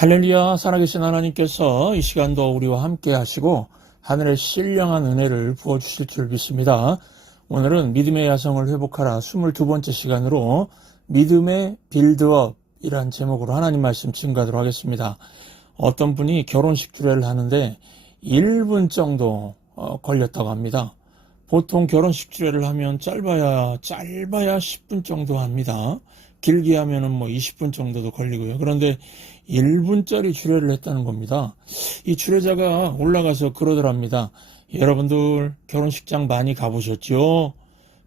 할렐루야, 살아계신 하나님께서 이 시간도 우리와 함께 하시고 하늘의 신령한 은혜를 부어주실 줄 믿습니다. 오늘은 믿음의 야성을 회복하라 22번째 시간으로 믿음의 빌드업이란 제목으로 하나님 말씀 증거하도록 하겠습니다. 어떤 분이 결혼식 주례를 하는데 1분 정도 걸렸다고 합니다. 보통 결혼식 주례를 하면 짧아야 10분 정도 합니다. 길게 하면은 20분 정도도 걸리고요. 그런데 1분짜리 주례를 했다는 겁니다. 이 주례자가 올라가서 그러더랍니다. 여러분들 결혼식장 많이 가보셨죠?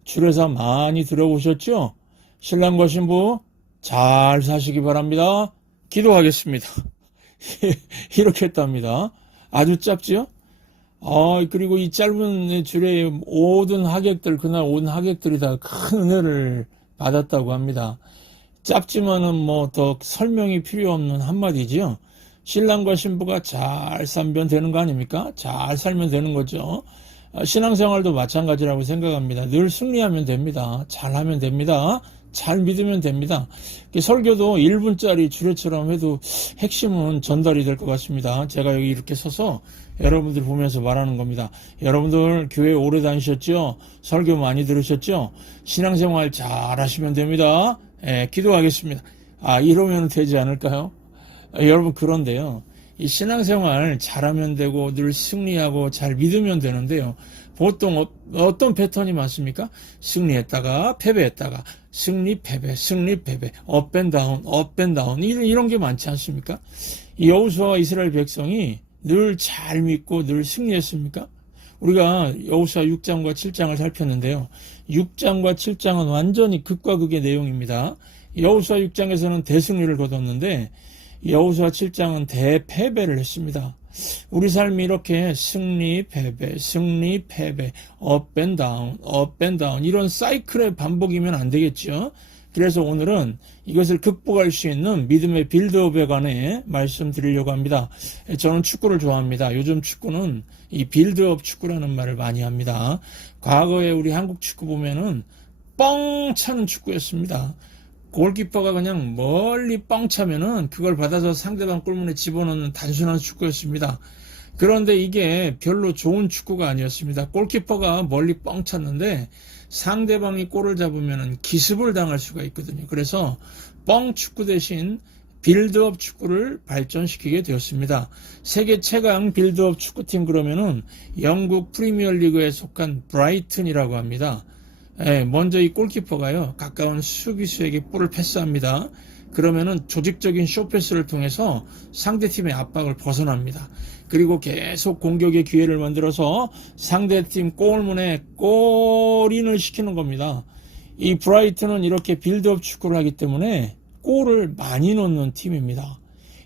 주례사 많이 들어보셨죠? 신랑과 신부 잘 사시기 바랍니다. 기도하겠습니다. 이렇게 했답니다. 아주 짧지요? 그리고 이 짧은 주례에 모든 하객들, 그날 온 하객들이 다 큰 은혜를 받았다고 합니다. 짧지만은 더 설명이 필요 없는 한마디지요. 신랑과 신부가 잘 살면 되는 거 아닙니까? 잘 살면 되는 거죠. 신앙생활도 마찬가지라고 생각합니다. 늘 승리하면 됩니다. 잘하면 됩니다. 잘 믿으면 됩니다. 설교도 1분짜리 주례처럼 해도 핵심은 전달이 될 것 같습니다. 제가 여기 이렇게 서서 여러분들 보면서 말하는 겁니다. 여러분들 교회 오래 다니셨죠? 설교 많이 들으셨죠? 신앙생활 잘 하시면 됩니다. 기도하겠습니다. 이러면 되지 않을까요? 여러분, 그런데요. 이 신앙생활 잘하면 되고 늘 승리하고 잘 믿으면 되는데요. 보통 어떤 패턴이 많습니까? 승리했다가 패배했다가 승리 패배 승리 패배 업앤다운 업앤다운 이런 게 많지 않습니까? 이 여호수아와 이스라엘 백성이 늘 잘 믿고 늘 승리했습니까? 우리가 여호수아 6장과 7장을 살폈는데요. 6장과 7장은 완전히 극과 극의 내용입니다. 여호수아 6장에서는 대승리를 거뒀는데 여호수아 7장은 대패배를 했습니다. 우리 삶이 이렇게 승리 패배 승리 패배 업앤다운 업앤다운 이런 사이클의 반복이면 안 되겠죠. 그래서 오늘은 이것을 극복할 수 있는 믿음의 빌드업에 관해 말씀드리려고 합니다. 저는 축구를 좋아합니다. 요즘 축구는 이 빌드업 축구라는 말을 많이 합니다. 과거에 우리 한국 축구 보면은 뻥 차는 축구였습니다. 골키퍼가 그냥 멀리 뻥 차면은 그걸 받아서 상대방 골문에 집어넣는 단순한 축구였습니다. 그런데 이게 별로 좋은 축구가 아니었습니다. 골키퍼가 멀리 뻥 찼는데 상대방이 골을 잡으면 기습을 당할 수가 있거든요. 그래서 뻥 축구 대신 빌드업 축구를 발전시키게 되었습니다. 세계 최강 빌드업 축구팀 그러면은 영국 프리미어리그에 속한 브라이튼이라고 합니다. 먼저 이 골키퍼가요, 가까운 수비수에게 볼을 패스합니다. 그러면은 조직적인 쇼패스를 통해서 상대팀의 압박을 벗어납니다. 그리고 계속 공격의 기회를 만들어서 상대팀 골문에 골인을 시키는 겁니다. 이 브라이튼은 이렇게 빌드업 축구를 하기 때문에 골을 많이 넣는 팀입니다.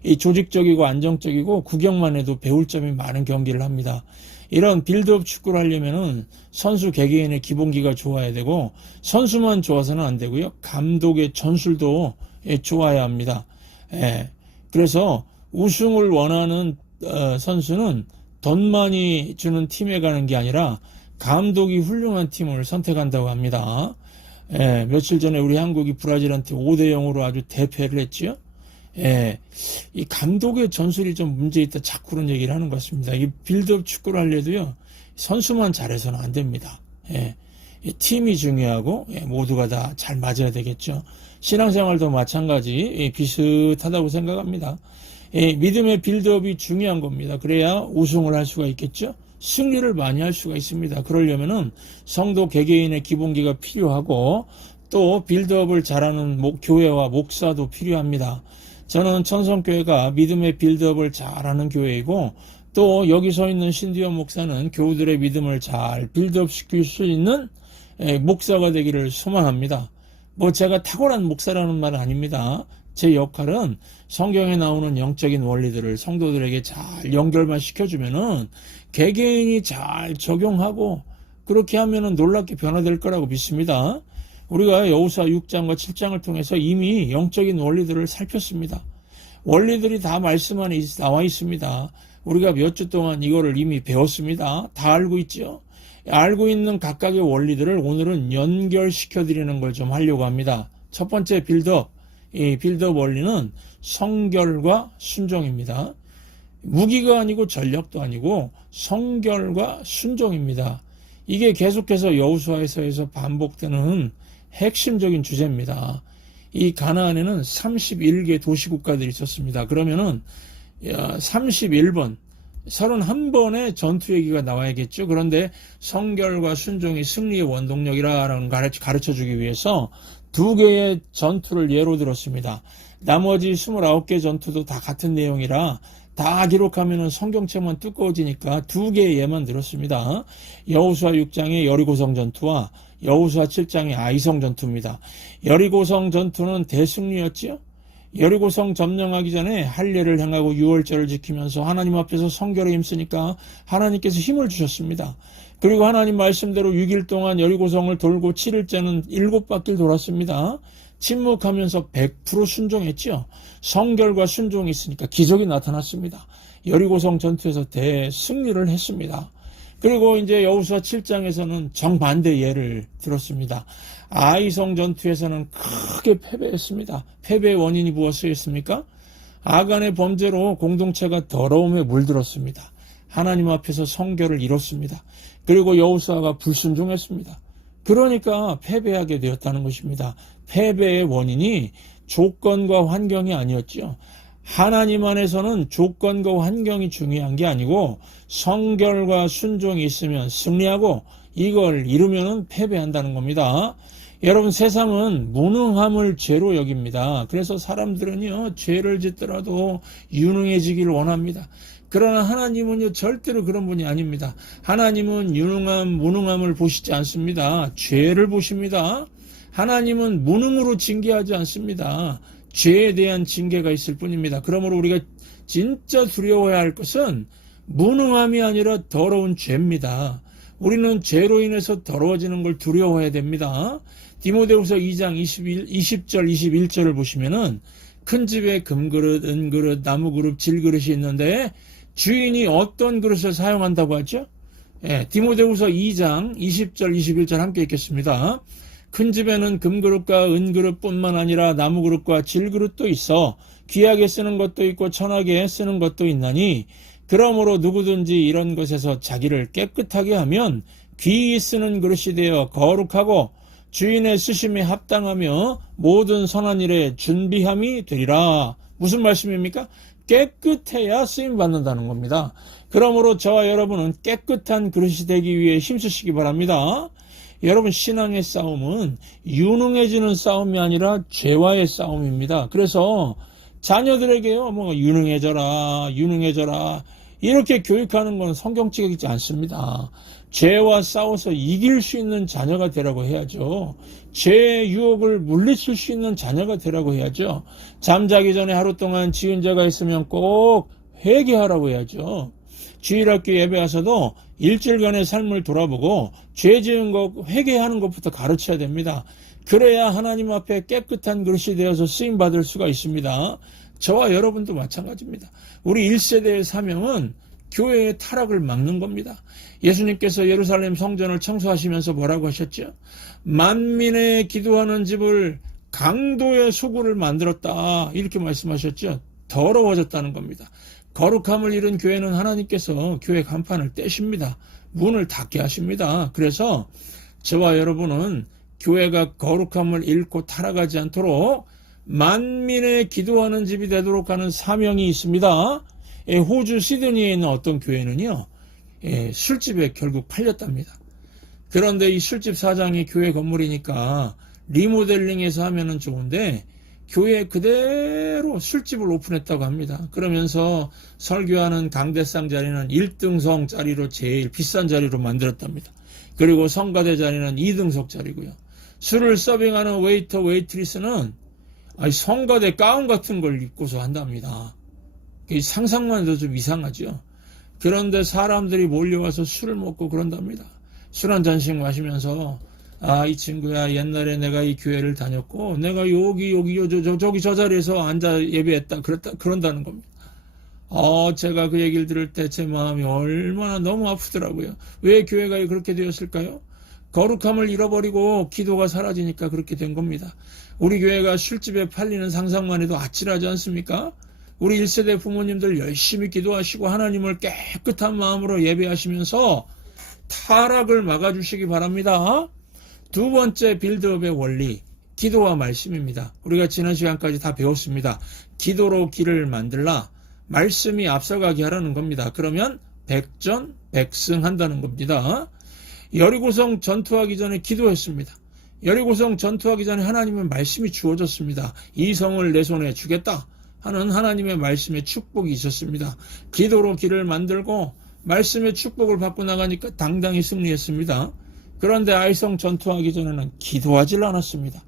이 조직적이고 안정적이고 구경만 해도 배울 점이 많은 경기를 합니다. 이런 빌드업 축구를 하려면은 선수 개개인의 기본기가 좋아야 되고 선수만 좋아서는 안 되고요. 감독의 전술도 좋아야 합니다. 그래서 우승을 원하는 선수는 돈 많이 주는 팀에 가는 게 아니라 감독이 훌륭한 팀을 선택한다고 합니다. 며칠 전에 우리 한국이 브라질한테 5대0으로 아주 대패를 했죠. 이 감독의 전술이 좀 문제 있다 자꾸 그런 얘기를 하는 것 같습니다. 이 빌드업 축구를 하려도요, 선수만 잘해서는 안 됩니다. 이 팀이 중요하고 모두가 다 잘 맞아야 되겠죠. 신앙생활도 마찬가지 비슷하다고 생각합니다. 믿음의 빌드업이 중요한 겁니다. 그래야 우승을 할 수가 있겠죠. 승리를 많이 할 수가 있습니다. 그러려면은 성도 개개인의 기본기가 필요하고 또 빌드업을 잘하는 교회와 목사도 필요합니다. 저는 천성교회가 믿음의 빌드업을 잘하는 교회이고 또 여기 서 있는 신디어 목사는 교우들의 믿음을 잘 빌드업 시킬 수 있는 목사가 되기를 소망합니다. 제가 탁월한 목사라는 말은 아닙니다. 제 역할은 성경에 나오는 영적인 원리들을 성도들에게 잘 연결만 시켜주면은 개개인이 잘 적용하고 그렇게 하면은 놀랍게 변화될 거라고 믿습니다. 우리가 여호수아 6장과 7장을 통해서 이미 영적인 원리들을 살폈습니다. 원리들이 다 말씀 안에 나와 있습니다. 우리가 몇 주 동안 이거를 이미 배웠습니다. 다 알고 있죠. 알고 있는 각각의 원리들을 오늘은 연결시켜 드리는 걸 좀 하려고 합니다. 첫 번째 빌드업, 이 빌드업 원리는 성결과 순종입니다. 무기가 아니고 전력도 아니고 성결과 순종입니다. 이게 계속해서 여호수아에서 반복되는 핵심적인 주제입니다. 이 가나안에는 31개 도시국가들이 있었습니다. 그러면은 31번 31번의 전투 얘기가 나와야겠죠. 그런데 성결과 순종이 승리의 원동력이라는 걸 가르쳐주기 위해서 두 개의 전투를 예로 들었습니다. 나머지 29개 전투도 다 같은 내용이라 다 기록하면 성경책만 두꺼워지니까 두 개의 예만 들었습니다. 여호수아 6장의 여리고성 전투와 여호수아 7장의 아이성 전투입니다. 여리고성 전투는 대승리였지요. 여리고성 점령하기 전에 할례를 행하고 유월절을 지키면서 하나님 앞에서 성결에 힘쓰니까 하나님께서 힘을 주셨습니다. 그리고 하나님 말씀대로 6일 동안 여리고성을 돌고 7일째는 7바퀴를 돌았습니다. 침묵하면서 100% 순종했죠. 성결과 순종이 있으니까 기적이 나타났습니다. 여리고성 전투에서 대승리를 했습니다. 그리고 이제 여호수아 7장에서는 정반대 예를 들었습니다. 아이성 전투에서는 크게 패배했습니다. 패배의 원인이 무엇이었습니까? 아간의 범죄로 공동체가 더러움에 물들었습니다. 하나님 앞에서 성결을 잃었습니다. 그리고 여호수아가 불순종했습니다. 그러니까 패배하게 되었다는 것입니다. 패배의 원인이 조건과 환경이 아니었죠. 하나님 안에서는 조건과 환경이 중요한 게 아니고 성결과 순종이 있으면 승리하고 이걸 이루면 패배한다는 겁니다. 여러분, 세상은 무능함을 죄로 여깁니다. 그래서 사람들은요, 죄를 짓더라도 유능해지기를 원합니다. 그러나 하나님은요, 절대로 그런 분이 아닙니다. 하나님은 유능함, 무능함을 보시지 않습니다. 죄를 보십니다. 하나님은 무능으로 징계하지 않습니다. 죄에 대한 징계가 있을 뿐입니다. 그러므로 우리가 진짜 두려워해야 할 것은 무능함이 아니라 더러운 죄입니다. 우리는 죄로 인해서 더러워지는 걸 두려워해야 됩니다. 디모데후서 2장 20절 21절을 보시면은 큰 집에 금그릇, 은그릇, 나무그릇, 질그릇이 있는데 주인이 어떤 그릇을 사용한다고 하죠? 디모데후서 2장 20절 21절 함께 읽겠습니다. 큰 집에는 금그릇과 은그릇뿐만 아니라 나무그릇과 질그릇도 있어 귀하게 쓰는 것도 있고 천하게 쓰는 것도 있나니 그러므로 누구든지 이런 것에서 자기를 깨끗하게 하면 귀히 쓰는 그릇이 되어 거룩하고 주인의 쓰심에 합당하며 모든 선한 일에 준비함이 되리라. 무슨 말씀입니까? 깨끗해야 쓰임받는다는 겁니다. 그러므로 저와 여러분은 깨끗한 그릇이 되기 위해 힘쓰시기 바랍니다. 여러분, 신앙의 싸움은 유능해지는 싸움이 아니라 죄와의 싸움입니다. 그래서 자녀들에게요, 유능해져라 이렇게 교육하는 건 성경적이지 않습니다. 죄와 싸워서 이길 수 있는 자녀가 되라고 해야죠. 죄의 유혹을 물리칠 수 있는 자녀가 되라고 해야죠. 잠자기 전에 하루 동안 지은 죄가 있으면 꼭 회개하라고 해야죠. 주일학교 예배 와서도 일주일간의 삶을 돌아보고 죄 지은 것 회개하는 것부터 가르쳐야 됩니다. 그래야 하나님 앞에 깨끗한 그릇이 되어서 쓰임받을 수가 있습니다. 저와 여러분도 마찬가지입니다. 우리 1세대의 사명은 교회의 타락을 막는 겁니다. 예수님께서 예루살렘 성전을 청소하시면서 뭐라고 하셨죠? 만민의 기도하는 집을 강도의 소굴을 만들었다, 이렇게 말씀하셨죠. 더러워졌다는 겁니다. 거룩함을 잃은 교회는 하나님께서 교회 간판을 떼십니다. 문을 닫게 하십니다. 그래서 저와 여러분은 교회가 거룩함을 잃고 타락하지 않도록 만민의 기도하는 집이 되도록 하는 사명이 있습니다. 호주 시드니에 있는 어떤 교회는요, 술집에 결국 팔렸답니다. 그런데 이 술집 사장이 교회 건물이니까 리모델링해서 하면은 좋은데 교회 그대로 술집을 오픈했다고 합니다. 그러면서 설교하는 강대상 자리는 1등석 자리로 제일 비싼 자리로 만들었답니다. 그리고 성가대 자리는 2등석 자리고요. 술을 서빙하는 웨이터, 웨이트리스는 성가대 가운 같은 걸 입고서 한답니다. 상상만 해도 좀 이상하죠. 그런데 사람들이 몰려와서 술을 먹고 그런답니다. 술 한 잔씩 마시면서 이 친구야, 옛날에 내가 이 교회를 다녔고 내가 저기 저 자리에서 앉아 예배했다 그런다는 겁니다. 제가 그 얘기를 들을 때 제 마음이 얼마나 너무 아프더라고요. 왜 교회가 그렇게 되었을까요? 거룩함을 잃어버리고 기도가 사라지니까 그렇게 된 겁니다. 우리 교회가 술집에 팔리는 상상만 해도 아찔하지 않습니까? 우리 1세대 부모님들 열심히 기도하시고 하나님을 깨끗한 마음으로 예배하시면서 타락을 막아주시기 바랍니다. 두 번째 빌드업의 원리, 기도와 말씀입니다. 우리가 지난 시간까지 다 배웠습니다. 기도로 길을 만들라, 말씀이 앞서가게 하라는 겁니다. 그러면 백전백승한다는 겁니다. 여리고성 전투하기 전에 기도했습니다. 여리고성 전투하기 전에 하나님의 말씀이 주어졌습니다. 이 성을 내 손에 주겠다 하는 하나님의 말씀의 축복이 있었습니다. 기도로 길을 만들고 말씀의 축복을 받고 나가니까 당당히 승리했습니다. 그런데 아이성 전투하기 전에는 기도하질 않았습니다.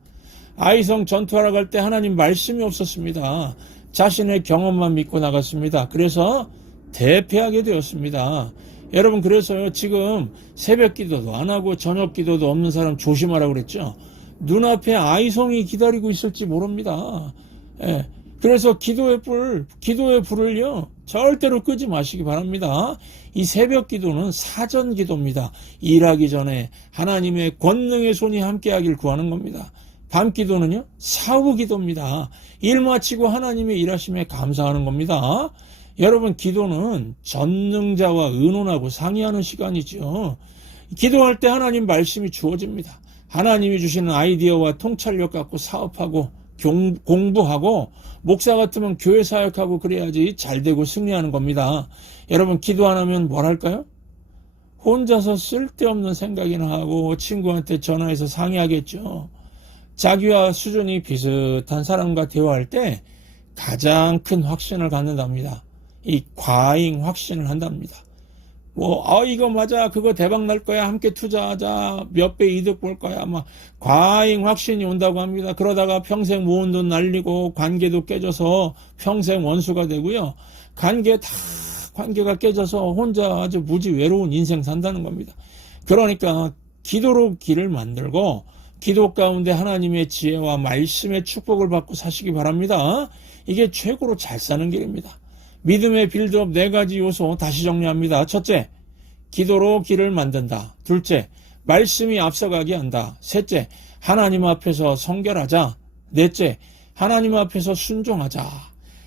아이성 전투하러 갈 때 하나님 말씀이 없었습니다. 자신의 경험만 믿고 나갔습니다. 그래서 대패하게 되었습니다. 여러분, 그래서요, 지금 새벽 기도도 안 하고 저녁 기도도 없는 사람 조심하라고 그랬죠. 눈앞에 아이성이 기다리고 있을지 모릅니다. 예. 그래서 기도의 불을요, 절대로 끄지 마시기 바랍니다. 이 새벽 기도는 사전 기도입니다. 일하기 전에 하나님의 권능의 손이 함께하길 구하는 겁니다. 밤 기도는요, 사후 기도입니다. 일 마치고 하나님의 일하심에 감사하는 겁니다. 여러분, 기도는 전능자와 의논하고 상의하는 시간이죠. 기도할 때 하나님 말씀이 주어집니다. 하나님이 주시는 아이디어와 통찰력 갖고 사업하고 공부하고 목사 같으면 교회 사역하고 그래야지 잘되고 승리하는 겁니다. 여러분, 기도 안 하면 뭘 할까요? 혼자서 쓸데없는 생각이나 하고 친구한테 전화해서 상의하겠죠. 자기와 수준이 비슷한 사람과 대화할 때 가장 큰 확신을 갖는답니다. 이 과잉 확신을 한답니다. 이거 맞아, 그거 대박 날 거야, 함께 투자하자, 몇 배 이득 볼 거야, 과잉 확신이 온다고 합니다. 그러다가 평생 모은 돈 날리고 관계도 깨져서 평생 원수가 되고요. 관계가 깨져서 혼자 아주 무지 외로운 인생 산다는 겁니다. 그러니까 기도로 길을 만들고 기도 가운데 하나님의 지혜와 말씀의 축복을 받고 사시기 바랍니다. 이게 최고로 잘 사는 길입니다. 믿음의 빌드업 4가지 요소 다시 정리합니다. 첫째, 기도로 길을 만든다. 둘째, 말씀이 앞서가게 한다. 셋째, 하나님 앞에서 성결하자. 넷째, 하나님 앞에서 순종하자.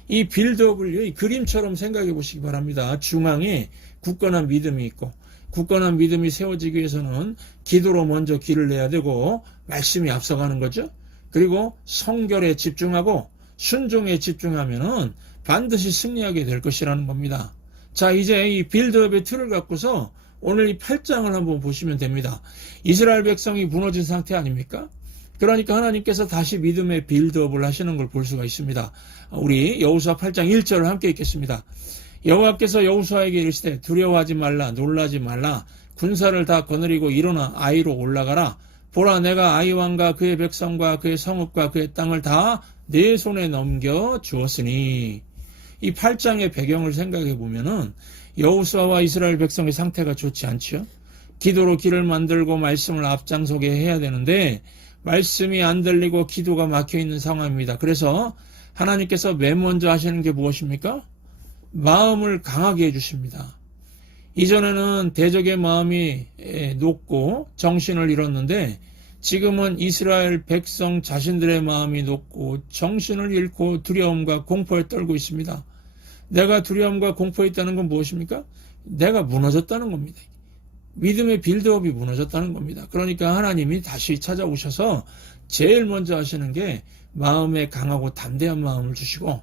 이 빌드업을 이 그림처럼 생각해 보시기 바랍니다. 중앙에 굳건한 믿음이 있고, 굳건한 믿음이 세워지기 위해서는 기도로 먼저 길을 내야 되고 말씀이 앞서가는 거죠. 그리고 성결에 집중하고 순종에 집중하면은 반드시 승리하게 될 것이라는 겁니다. 자, 이제 이 빌드업의 틀을 갖고서 오늘 이 8장을 한번 보시면 됩니다. 이스라엘 백성이 무너진 상태 아닙니까? 그러니까 하나님께서 다시 믿음의 빌드업을 하시는 걸 볼 수가 있습니다. 우리 여호수아 8장 1절을 함께 읽겠습니다. 여호와께서 여호수아에게 이르시되 두려워하지 말라, 놀라지 말라, 군사를 다 거느리고 일어나 아이로 올라가라. 보라, 내가 아이 왕과 그의 백성과 그의 성읍과 그의 땅을 다 내 손에 넘겨 주었으니. 이 8장의 배경을 생각해 보면은 여호수아와 이스라엘 백성의 상태가 좋지 않지요. 기도로 길을 만들고 말씀을 앞장서게 해야 되는데 말씀이 안 들리고 기도가 막혀 있는 상황입니다. 그래서 하나님께서 맨 먼저 하시는 게 무엇입니까? 마음을 강하게 해주십니다. 이전에는 대적의 마음이 높고 정신을 잃었는데 지금은 이스라엘 백성 자신들의 마음이 높고 정신을 잃고 두려움과 공포에 떨고 있습니다. 내가 두려움과 공포에 있다는 건 무엇입니까? 내가 무너졌다는 겁니다. 믿음의 빌드업이 무너졌다는 겁니다. 그러니까 하나님이 다시 찾아오셔서 제일 먼저 하시는 게 마음에 강하고 담대한 마음을 주시고,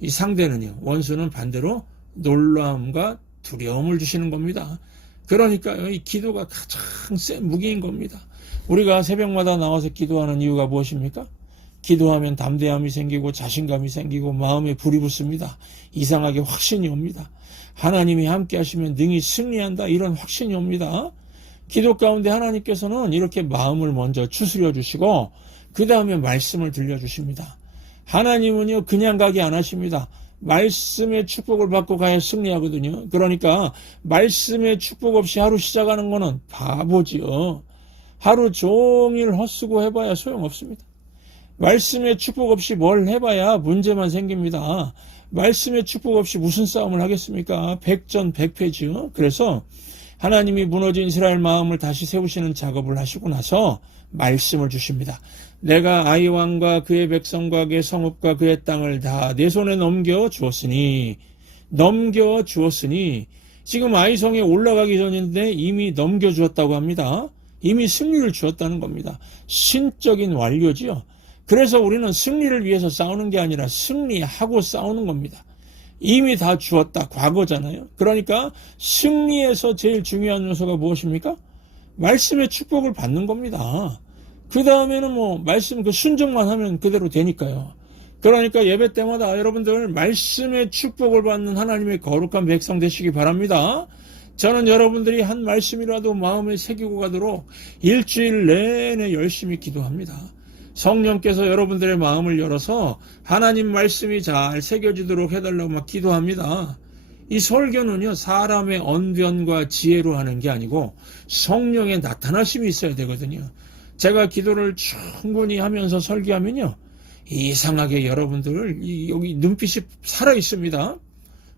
이 상대는요, 원수는 반대로 놀라움과 두려움을 주시는 겁니다. 그러니까 이 기도가 가장 센 무기인 겁니다. 우리가 새벽마다 나와서 기도하는 이유가 무엇입니까? 기도하면 담대함이 생기고 자신감이 생기고 마음에 불이 붙습니다. 이상하게 확신이 옵니다. 하나님이 함께 하시면 능히 승리한다, 이런 확신이 옵니다. 기도 가운데 하나님께서는 이렇게 마음을 먼저 추스려 주시고 그 다음에 말씀을 들려주십니다. 하나님은요, 그냥 가게 안 하십니다. 말씀의 축복을 받고 가야 승리하거든요. 그러니까 말씀의 축복 없이 하루 시작하는 거는 바보지요. 하루 종일 헛수고 해봐야 소용없습니다. 말씀의 축복 없이 뭘 해봐야 문제만 생깁니다. 말씀의 축복 없이 무슨 싸움을 하겠습니까? 백전백패지요. 그래서 하나님이 무너진 이스라엘 마음을 다시 세우시는 작업을 하시고 나서 말씀을 주십니다. 내가 아이 왕과 그의 백성과 그의 성읍과 그의 땅을 다 내 손에 넘겨주었으니 지금 아이성에 올라가기 전인데 이미 넘겨주었다고 합니다. 이미 승리를 주었다는 겁니다. 신적인 완료지요. 그래서 우리는 승리를 위해서 싸우는 게 아니라 승리하고 싸우는 겁니다. 이미 다 주었다. 과거잖아요. 그러니까 승리에서 제일 중요한 요소가 무엇입니까? 말씀의 축복을 받는 겁니다. 그 다음에는 말씀 순종만 하면 그대로 되니까요. 그러니까 예배 때마다 여러분들 말씀의 축복을 받는 하나님의 거룩한 백성 되시기 바랍니다. 저는 여러분들이 한 말씀이라도 마음에 새기고 가도록 일주일 내내 열심히 기도합니다. 성령께서 여러분들의 마음을 열어서 하나님 말씀이 잘 새겨지도록 해달라고 막 기도합니다. 이 설교는요, 사람의 언변과 지혜로 하는 게 아니고 성령의 나타나심이 있어야 되거든요. 제가 기도를 충분히 하면서 설교하면요, 이상하게 여러분들 여기 눈빛이 살아 있습니다.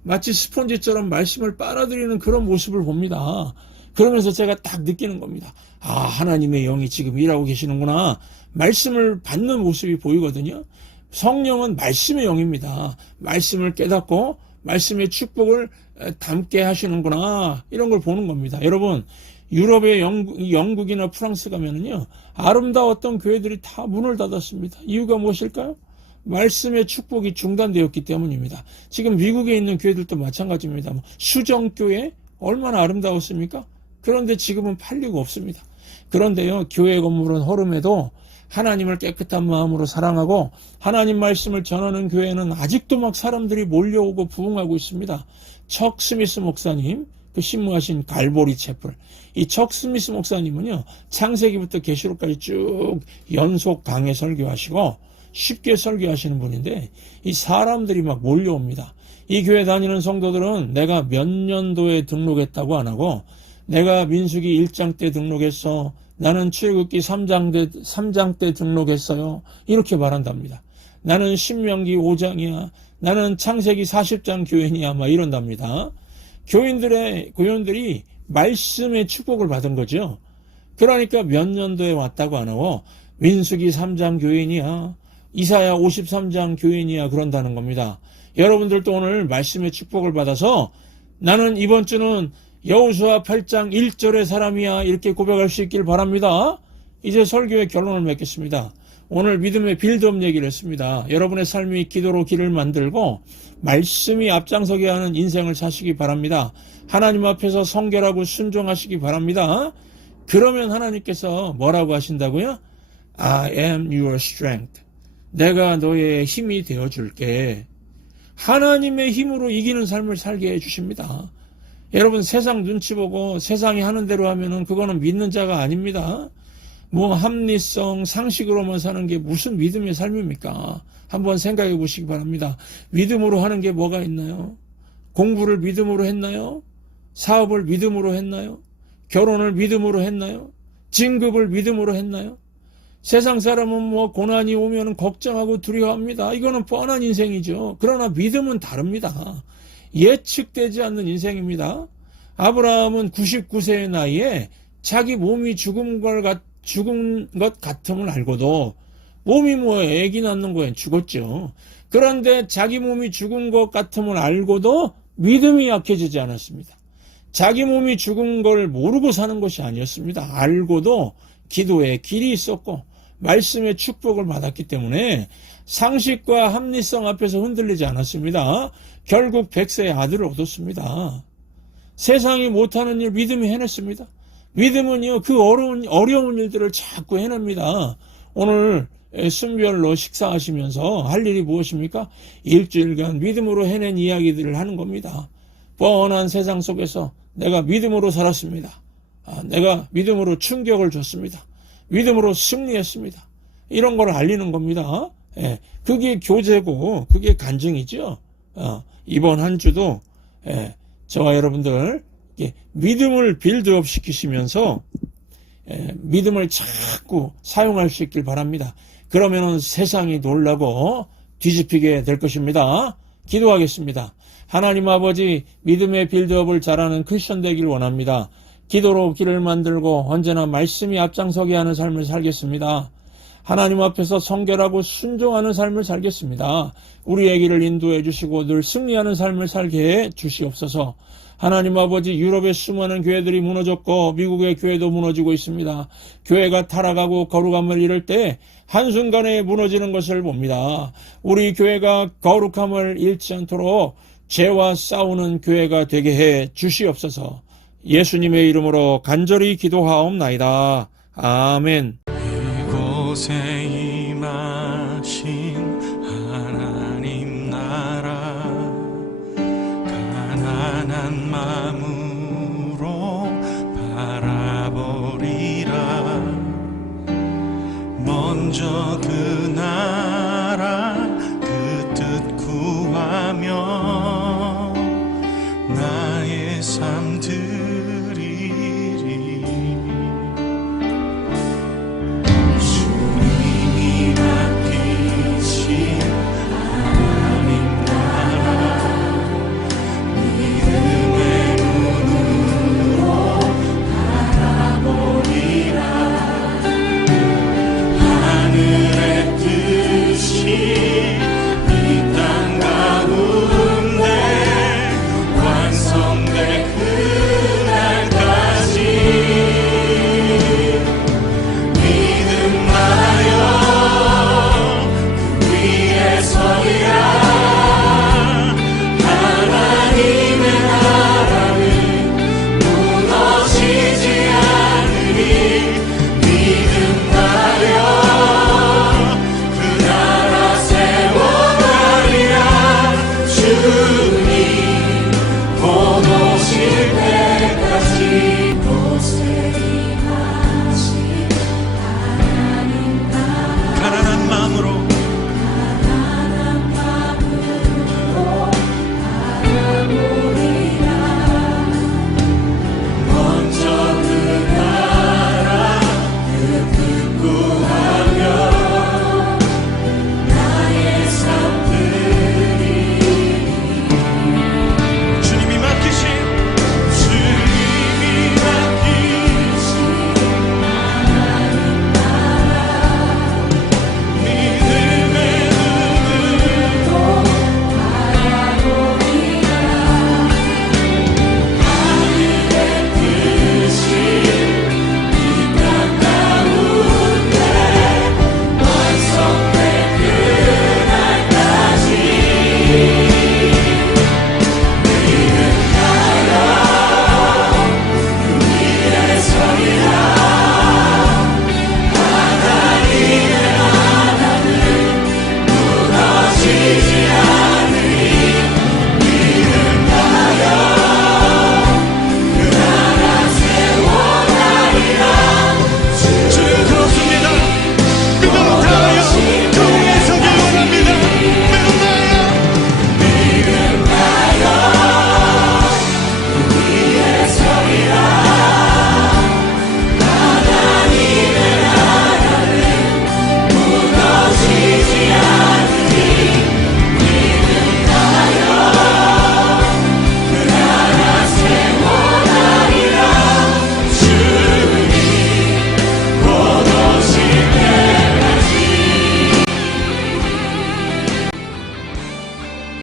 마치 스폰지처럼 말씀을 빨아들이는 그런 모습을 봅니다. 그러면서 제가 딱 느끼는 겁니다. 아, 하나님의 영이 지금 일하고 계시는구나. 말씀을 받는 모습이 보이거든요. 성령은 말씀의 영입니다. 말씀을 깨닫고 말씀의 축복을 담게 하시는구나. 이런 걸 보는 겁니다. 여러분, 유럽의 영국이나 프랑스 가면은요, 아름다웠던 교회들이 다 문을 닫았습니다. 이유가 무엇일까요? 말씀의 축복이 중단되었기 때문입니다. 지금 미국에 있는 교회들도 마찬가지입니다. 수정교회 얼마나 아름다웠습니까? 그런데 지금은 팔리고 없습니다. 그런데요, 교회 건물은 허름해도 하나님을 깨끗한 마음으로 사랑하고 하나님 말씀을 전하는 교회는 아직도 막 사람들이 몰려오고 부흥하고 있습니다. 척 스미스 목사님, 그 신무하신 갈보리 채플, 이 척 스미스 목사님은요, 창세기부터 계시록까지 쭉 연속 강해 설교하시고 쉽게 설교하시는 분인데, 이 사람들이 막 몰려옵니다. 이 교회 다니는 성도들은 내가 몇 년도에 등록했다고 안 하고, 내가 민수기 1장 때 등록했어, 나는 출애굽기 3장 때 등록했어요, 이렇게 말한답니다. 나는 신명기 5장이야, 나는 창세기 40장 교인이야, 막 이런답니다. 교인들이 말씀의 축복을 받은 거죠. 그러니까 몇 년도에 왔다고 안 하고 민수기 3장 교인이야, 이사야 53장 교인이야, 그런다는 겁니다. 여러분들도 오늘 말씀의 축복을 받아서 나는 이번 주는 여호수아 8장 1절의 사람이야, 이렇게 고백할 수 있길 바랍니다. 이제 설교의 결론을 맺겠습니다. 오늘 믿음의 빌드업 얘기를 했습니다. 여러분의 삶이 기도로 길을 만들고 말씀이 앞장서게 하는 인생을 사시기 바랍니다. 하나님 앞에서 성결하고 순종하시기 바랍니다. 그러면 하나님께서 뭐라고 하신다고요? I am your strength. 내가 너의 힘이 되어줄게. 하나님의 힘으로 이기는 삶을 살게 해주십니다. 여러분, 세상 눈치 보고 세상이 하는 대로 하면은 그거는 믿는 자가 아닙니다. 합리성, 상식으로만 사는 게 무슨 믿음의 삶입니까? 한번 생각해 보시기 바랍니다. 믿음으로 하는 게 뭐가 있나요? 공부를 믿음으로 했나요? 사업을 믿음으로 했나요? 결혼을 믿음으로 했나요? 진급을 믿음으로 했나요? 세상 사람은 고난이 오면 걱정하고 두려워합니다. 이거는 뻔한 인생이죠. 그러나 믿음은 다릅니다. 예측되지 않는 인생입니다. 아브라함은 99세의 나이에 자기 몸이 죽은 것 같음을 알고도, 몸이 애기 낳는 거엔 죽었죠. 그런데 자기 몸이 죽은 것 같음을 알고도 믿음이 약해지지 않았습니다. 자기 몸이 죽은 걸 모르고 사는 것이 아니었습니다. 알고도 기도에 길이 있었고 말씀의 축복을 받았기 때문에 상식과 합리성 앞에서 흔들리지 않았습니다. 결국 100세의 아들을 얻었습니다. 세상이 못하는 일 믿음이 해냈습니다. 믿음은요, 그 어려운 일들을 자꾸 해냅니다. 오늘 순별로 식사하시면서 할 일이 무엇입니까? 일주일간 믿음으로 해낸 이야기들을 하는 겁니다. 뻔한 세상 속에서 내가 믿음으로 살았습니다. 내가 믿음으로 충격을 줬습니다. 믿음으로 승리했습니다. 이런 걸 알리는 겁니다. 그게 교제고 그게 간증이죠. 이번 한 주도 저와 여러분들 믿음을 빌드업 시키시면서 믿음을 자꾸 사용할 수 있길 바랍니다. 그러면은 세상이 놀라고 뒤집히게 될 것입니다. 기도하겠습니다. 하나님 아버지, 믿음의 빌드업을 잘하는 크리스천 되길 원합니다. 기도로 길을 만들고 언제나 말씀이 앞장서게 하는 삶을 살겠습니다. 하나님 앞에서 성결하고 순종하는 삶을 살겠습니다. 우리의 길을 인도해 주시고 늘 승리하는 삶을 살게 해 주시옵소서. 하나님 아버지, 유럽의 수많은 교회들이 무너졌고 미국의 교회도 무너지고 있습니다. 교회가 타락하고 거룩함을 잃을 때 한순간에 무너지는 것을 봅니다. 우리 교회가 거룩함을 잃지 않도록 죄와 싸우는 교회가 되게 해 주시옵소서. 예수님의 이름으로 간절히 기도하옵나이다. 아멘. 이곳에 임하신 하나님 나라, 가난한 마음